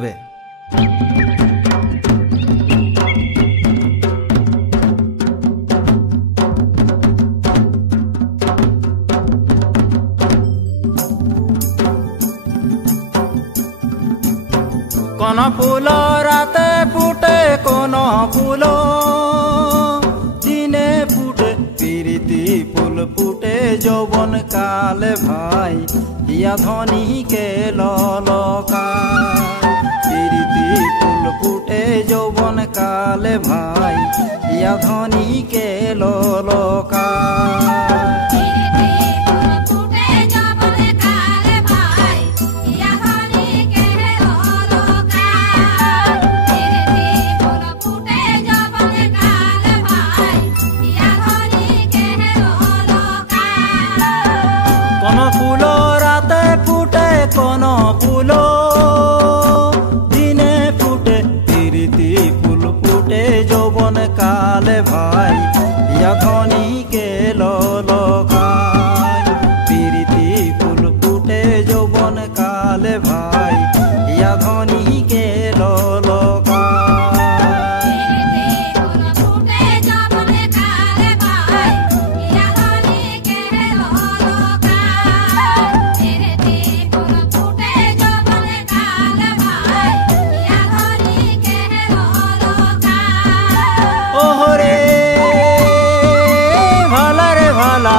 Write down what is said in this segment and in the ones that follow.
वे कोन फूलो राते फूटे कोन फूलो दिने फूटे पीरिति फूल फूटे যৌবন काले भाई या धनी के ललका पीरिति फूल फूटे যৌবন काले भाई या धनी के ललका कोन फूलो राते फूटे कोन फूलो दिने फूटे पीरिति फूल फूटे যৌবন काले भाई या धनी के ललका पीरिति फूल फूटे যৌবন काले भाई या धनी के ललका ओहरे भाला रे भाला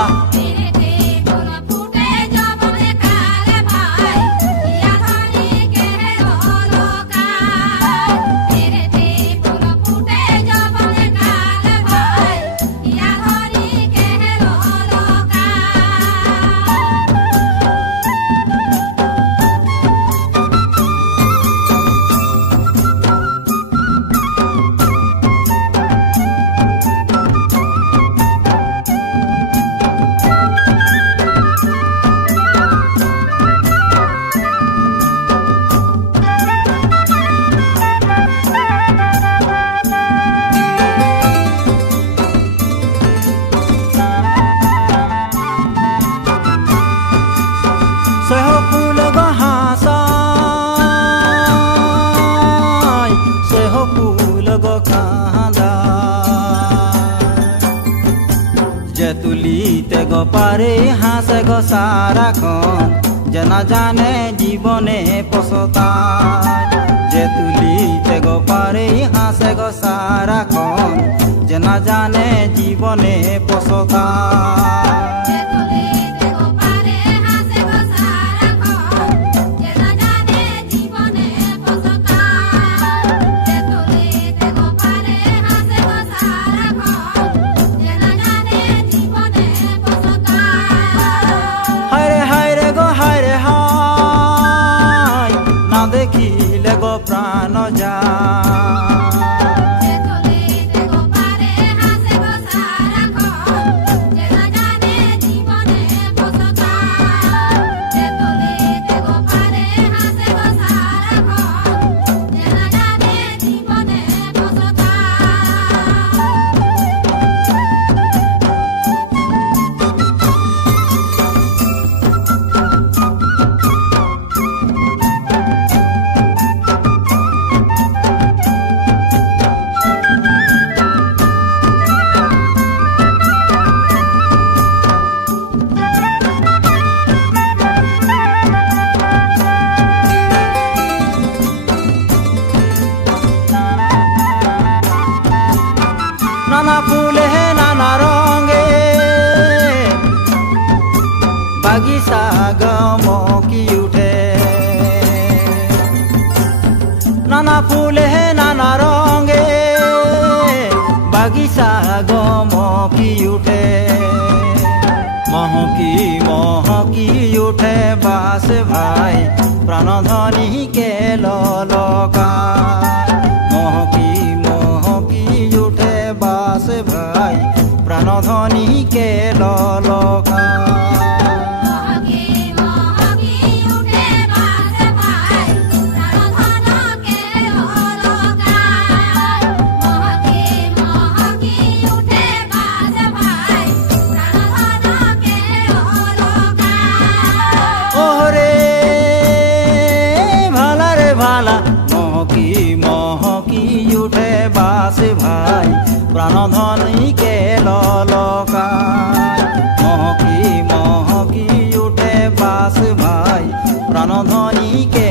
सेहो फूल गो हासाय सेहो फूल गो कांदा जे तुलिते गो पारे हासे गो सारा खन जना जाने जीवने पसताय जे तुलिते गो पारे हासे गो सारा खन जना जाने जीवने पसताय देखिले गो प्राण जा नाना फूल है नाना रंगे बागीचा गमकी उठे नाना फूल है नाना रंगे बागीचा गमकी उठे महकी महकी उठे बास भाई प्राण धनी के ललका महकी महकी उठे बास भाई प्राण धनी के ललका ओहरे भाला रे भाला মহকি উঠে বাস ভাই প্রাণধনীকে ললকায় মহকি উঠে বাস ভাই প্রাণধনীকে